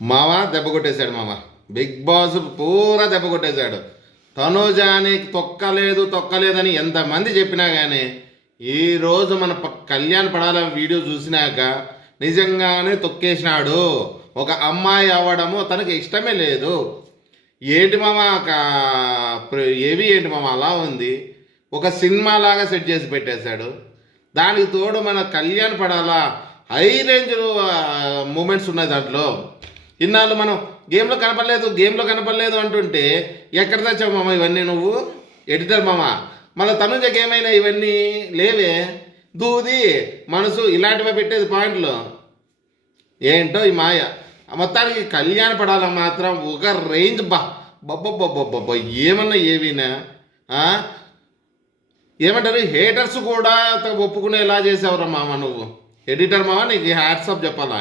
మామ దెబ్బ కొట్టేశాడు మామ. బిగ్ బాస్ పూరా దెబ్బ కొట్టేశాడు. తనుజాని తొక్కలేదని ఎంతమంది చెప్పినా కానీ ఈరోజు మన కళ్యాణ్ పడాల వీడియో చూసినాక నిజంగానే తొక్కేసినాడు. ఒక అమ్మాయి అవ్వడము తనకి ఇష్టమే లేదు. ఏంటి మామ ఏవి ఏంటి మామ అలా ఉంది. ఒక సినిమా లాగా సెట్ చేసి పెట్టేశాడు. దానికి తోడు మన Kalyan Padala high range moments ఉన్నాయి దాంట్లో. ఇన్నాళ్ళు మనం గేమ్లో కనపడలేదు అంటుంటే ఎక్కడ తెచ్చావు మామ ఇవన్నీ నువ్వు ఎడిటర్ మామ? మళ్ళీ తనుజకి ఏమైనా ఇవన్నీ లేవే. దూది మనసు ఇలాంటివి పెట్టేది పాయింట్లు. ఏంటో ఈ మాయ. మొత్తానికి కళ్యాణ్ పడాల మాత్రం ఒక రేంజ్ బబ్బబ్బబ్బబ్బబ్బ ఏమన్నా ఏవినా ఏమంటారు, హేటర్స్ కూడా ఒప్పుకునేలా చేసావురా మామ నువ్వు. ఎడిటర్ మామ నీకు హ్యాట్సాప్ చెప్పాలా.